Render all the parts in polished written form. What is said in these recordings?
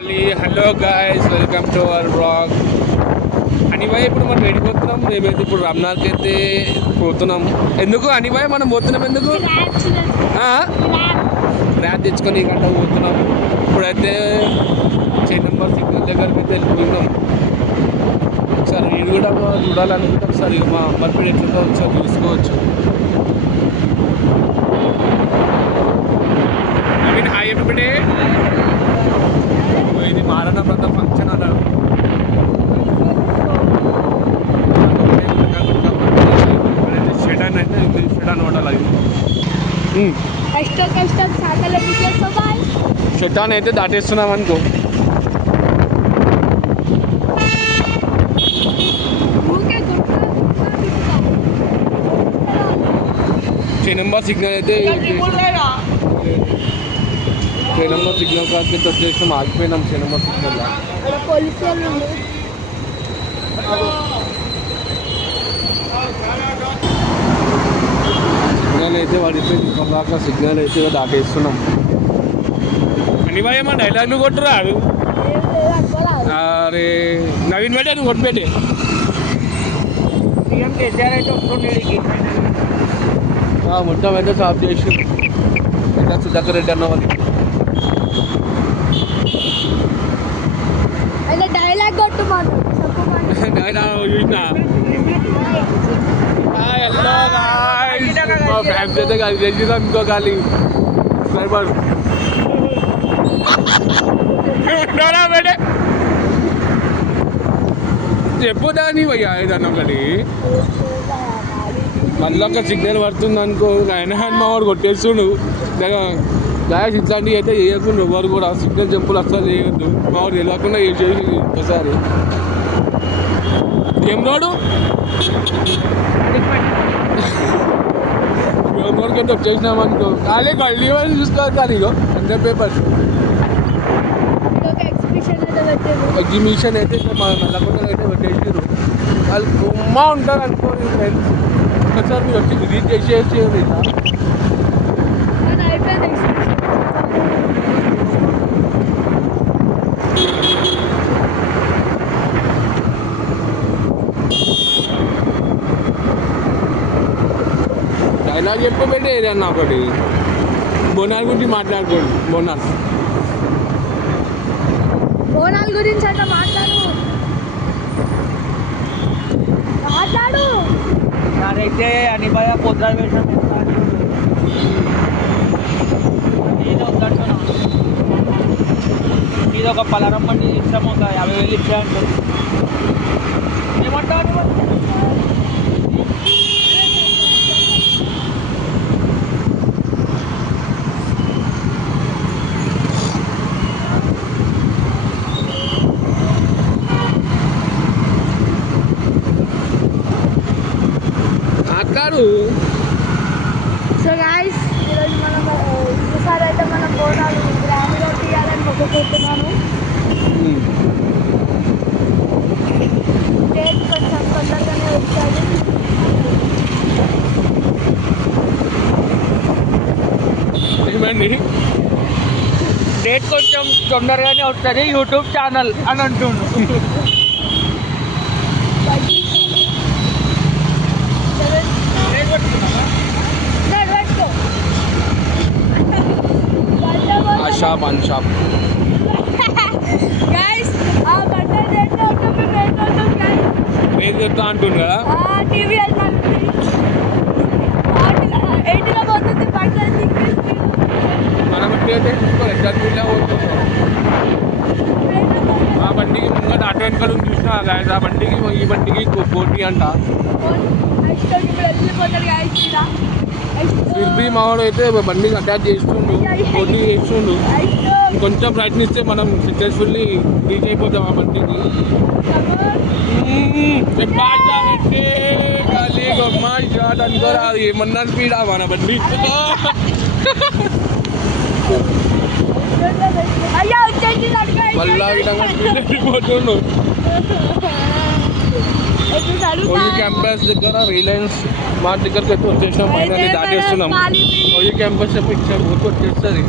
Hello guys, welcome to our blog. Anyway ఇప్పుడు మనం వెళ్ళిపోతున్నాం. మేమైతే ఇప్పుడు రమ్నార్కి అయితే పోతున్నాం. ఎందుకు అనివాయ్ మనం పోతున్నాం? ఎందుకు గ్రాప్ తెచ్చుకొని గంట పోతున్నాం. ఇప్పుడైతే నెంబర్ సిగ్నల్ దగ్గరికి అయితే వెళ్ళిపోతున్నాం. ఒకసారి నేను కూడా చూడాలనుకుంటే ఒకసారి మా అమ్మపేట ఎట్లుందో ఒకసారి చూసుకోవచ్చు. Hi everybody. ఇది మహారాణా ప్రతాప్ ఫంక్షన్ అన్నారు. షెటాన్ అయితే షెటాన్ హోటల్ అది. షెటాన్ అయితే దాటేస్తున్నాం అనుకో. నెంబర్ సిగ్నల్ అయితే నెంబర్ సిగ్నల్ కాస్త వచ్చేసినాం. ఆగిపోయినాం నెంబర్ సిగ్నల్. సిగ్నల్ అయితే వాడిపోయింది. ఇప్పటిదాకా సిగ్నల్ అయితే దాటేస్తున్నాం. అనివాయమా డైలాగ్లు కొట్టురాడు. అరే నవీన్ పెట్టే, నువ్వు కొట్టు పెట్టే. మొత్తం అయితే సాఫ్ చేసి సుధాకర్ రెడ్డి అన్న వాళ్ళు డైలాగ్ కొట్టు ఫ్యామిలీ అయితే కాదు చేసినాం. ఇంకో ఖాళీ డ్రైవర్ చెప్పుదాని భయ్యా ఏదన్నా ఒకటి. మళ్ళీ ఒక సిగ్నల్ పడుతుంది అనుకో, ఆయన హ్యాండ్ మావాడు కొట్టేస్తుండు. గ్యాస్ ఇట్లాంటివి అయితే చేయకుండా ఎవరు కూడా సిగ్నల్ జంపులు అసలు చేయొద్దు. మావాడు తెలియకుండా చేసేసి ఒకసారి ఏం రోడ్డు రోడ్కి వచ్చేసినామనుకో ఖాళీ కళ్ళీ వాళ్ళు చూసుకోవాలి. కానీ ఇగో అంటే పేపర్స్ ఎగ్జిబిషన్ అయితే మా నల్లకొండలో అయితే పెట్టేసారు. వాళ్ళు బొమ్మ ఉంటారు అనుకోని ఫ్రెండ్స్. ఒకసారి మీరు వచ్చి విజిట్ చేసేసి డైలాగ్ చెప్పి పెట్టే ఏదన్నా ఒకటి. బోనాల గురించి మాట్లాడుకోండి. బోనాల గురించి అంటే మాట్లాడు. నాదైతే అనిభయ పొద్దున వేషం నేను వద్దనుకున్నా. ఇది ఒక పలారం బండి ఇష్టం, ఒక 50,000 ఇచ్చాను. ఏమంటావు? సో గైస్, ఈరోజు మనం ఈసారి అయితే మనం బోనాలు గ్రాండ్గా తీయాలని మొక్కుకుంటున్నాను. డేట్ కొంచెం తొందరగానే వచ్చాడు. డేట్ కొంచెం తొందరగానే వస్తుంది. యూట్యూబ్ ఛానల్ అని అంటుండు. షాప్ అన్ షాప్ ఏం చెప్తా అంటుంది కదా. మనం ఆ బండికి ముంగట అటు వెనకాల చూసినా ఆ బండికి ఈ బండికి పోటీ అంట. ఫిర్బీ మావాడు అయితే బండికి అటాచ్ చేస్తుండు, పోటీ చేస్తుండు. కొంచెం ప్రయత్నిస్తే మనం సక్సెస్ఫుల్లీ రీచ్ అయిపోతాం ఆ బండికి. షాట్ అనుకోరా, అది ఏమన్నా స్పీడా మన బండి. మళ్ళా పోతుండు. ఓయూ క్యాంపస్ దగ్గర రిలయన్స్ మార్ట్ దగ్గరికి అయితే వచ్చేసినాం. ఫైనల్లీ దాటేస్తున్నాం. ఓయూ క్యాంపస్ పిక్చర్ ఊరికి వచ్చేస్తుంది.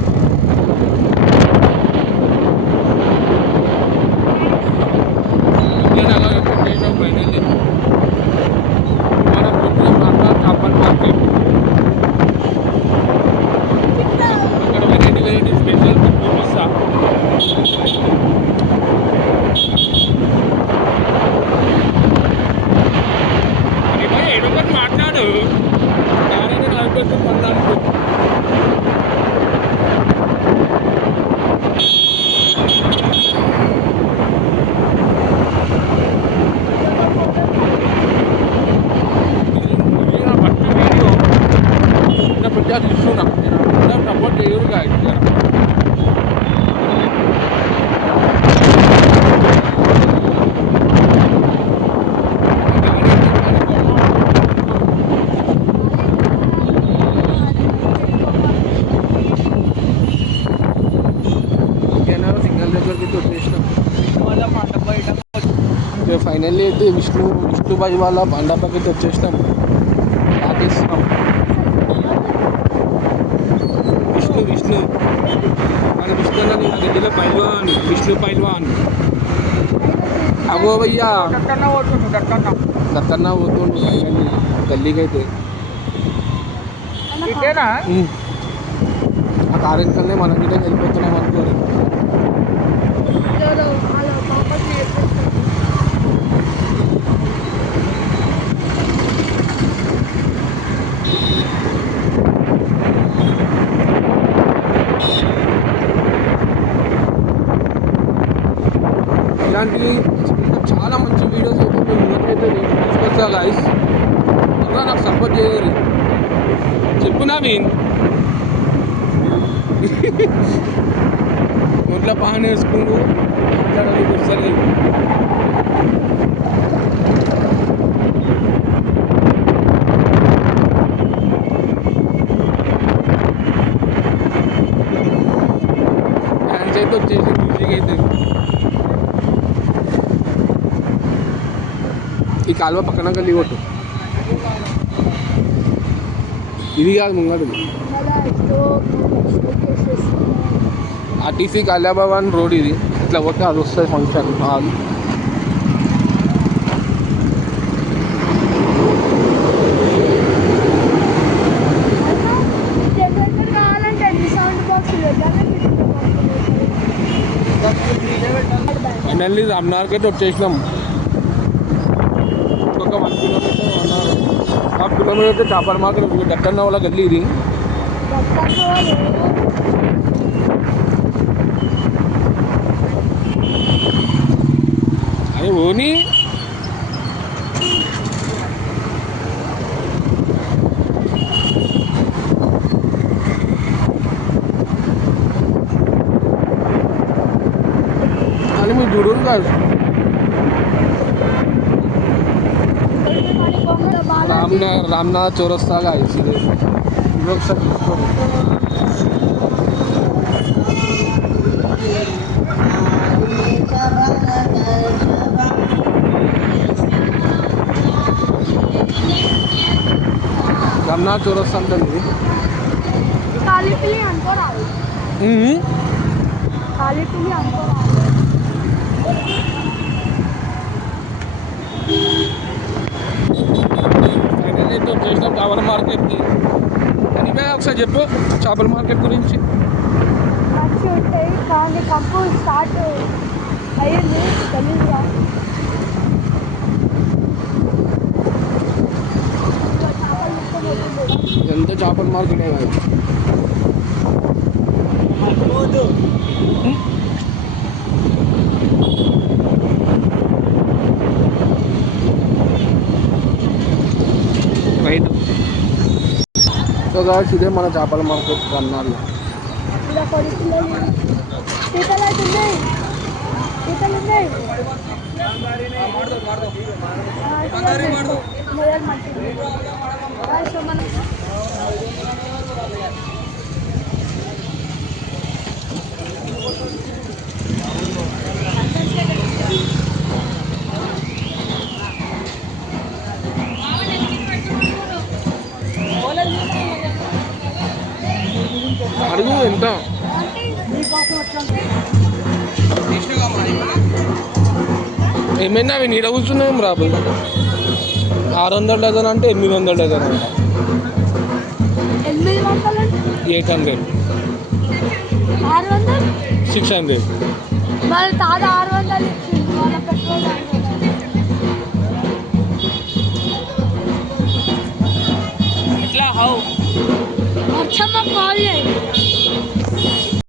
వచ్చేసినాం. వాళ్ళ మంట బయట ఫైనల్లీ అయితే విష్ణుబాయి వాళ్ళ మండపకి అయితే వచ్చేసినాం. ఆపేస్తున్నాం. విష్ణు మన విష్ణు అన్న ఢిల్లీలో పైల్వాన్, విష్ణు పైల్వాన్. అగో భయ్యా దట్టన్న పోతుండు దత్తన్న పోతుండు ఫైనల్లీ గల్లీకి అయితే. ఇదేనా ఆ కార్యక్రమం మన గిట్టే వెళ్ళిపోతున్నాం అనుకోరు. ఇలాంటి చాలా మంచి వీడియోస్ అయితే మేము ముందుకైతే తీసుకొస్తా గాయస్. ఇంకా నాకు సపోర్ట్ చేయాలి. చెప్పు నవీన్. ఒంట్లో బాగానే వేసుకుంటూ మాట్లాడడానికి వస్తలేదు. డ్యాన్స్ అయితే వచ్చేసి మ్యూజిక్ అయితే. ఈ కాలువ పక్కన గల్లీ కొట్టు. ఇది కాదు ముంగడు. ఆర్టీసీ కళ్యాభవన్ రోడ్ ఇది. ఇట్లా కొట్టి అది వస్తుంది ఫంక్షన్ హాల్. ఫైనల్లీ రామ్నగర్కి అయితే వచ్చేసినాం. ఇంకొక 1 కిలోమీటర్ 1.5 కిలోమీటర్ చేపల మార్కెట్ దక్కన్న వాళ్ళ గల్లీ ఇది. అరే ఓని అని మీరు చూడరు కాదు. రామ్నగర్ చౌరస్తాగా ఇది ఒకసారి చూసుకోండి. రామ్నగర్ చౌరస్తా ఉంటుంది. ఫైనల్ అయితే వచ్చేసినాం చేపల మార్కెట్కి. అని ఒకసారి చెప్పు చేపల మార్కెట్ గురించి. మంచిగా ఉంటాయి కానీ కంపు స్టార్ట్ అయ్యింది గలీజ్గా. ఎంత చేపల మార్కెట్ కాదు. రైట్. సో గాయ్స్ ఇదే మన చేపల మార్కెట్ అన్నారు. ఇలా కొన్ని పిల్లలు పీతలు అయితే ఉన్నాయి. పీతలు ఉన్నాయి. మొదలు మంచిది. సో మనం అడుగు ఎంత ఏమైనా అవి నీడ కూర్చున్నాం రాబు. 600 డజన్ అంటే 800 డజన్ అంట. 800 600. మరి తాత 600 ఇచ్చింది వాళ్ళ పెట్రోల్. ఎట్లా హౌ వచ్చమ్మ కాల్ చేయి.